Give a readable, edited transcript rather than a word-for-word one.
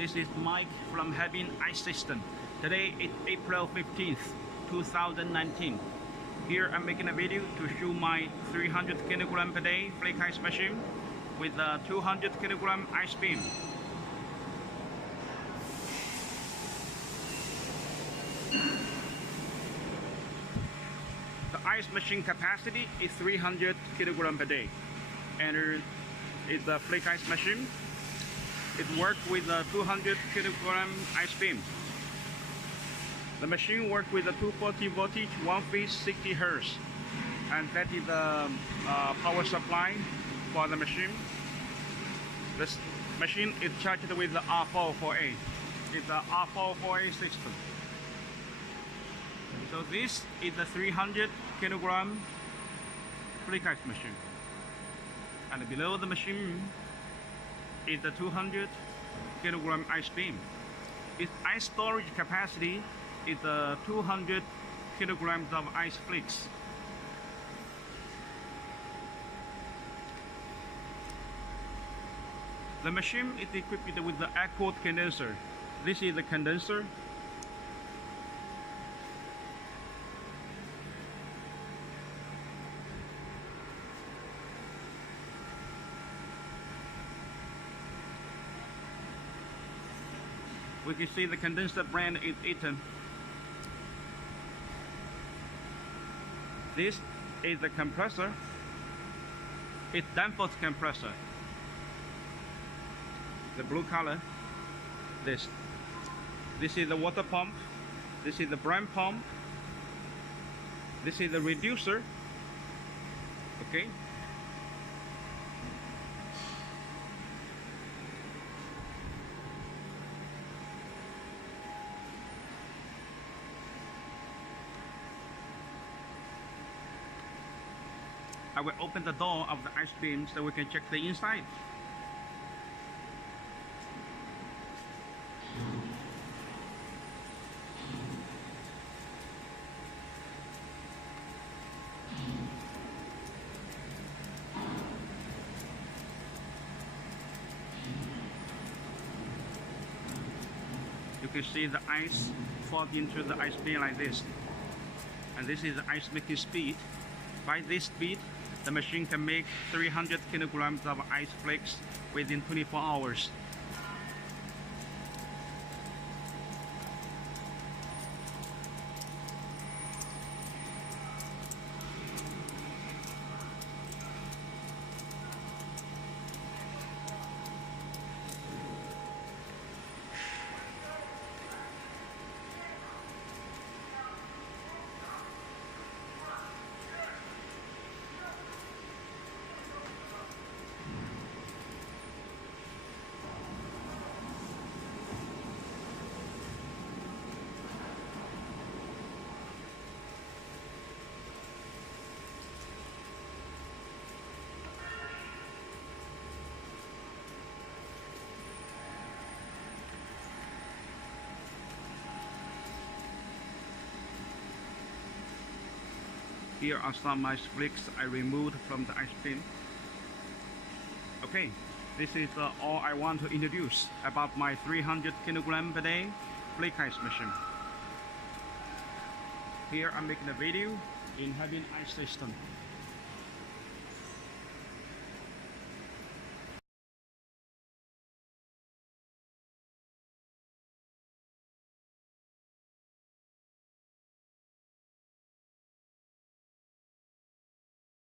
This is Mike from Having Ice System. Today is April 15th, 2019. Here I'm making a video to show my 300 kg per day flake ice machine with a 200 kg ice beam. The ice machine capacity is 300 kg per day, and it's a flake ice machine. It works with a 200 kg ice beam. The machine works with a 240 voltage, 1 phase, 60 Hz, and that is the power supply for the machine. This machine is charged with the R448. It's a R448 system. So this is the 300 kg flake ice machine, and below the machine is the 200 kg ice beam. Its ice storage capacity is 200 kilograms of ice flakes. The machine is equipped with the air-cooled condenser. This is the condenser. We can see the condenser brand is Eaton. This is the compressor. It's Danfoss compressor. The blue color. This is the water pump. This is the brine pump. This is the reducer. Okay. I will open the door of the ice beam so we can check the inside. You can see the ice fall into the ice beam like this. And this is the ice making speed. By this speed, the machine can make 300 kilograms of ice flakes within 24 hours. Here are some ice flakes I removed from the ice beam. Okay, this is all I want to introduce about my 300 kg per day flake ice machine. Here I'm making a video in Having Ice System.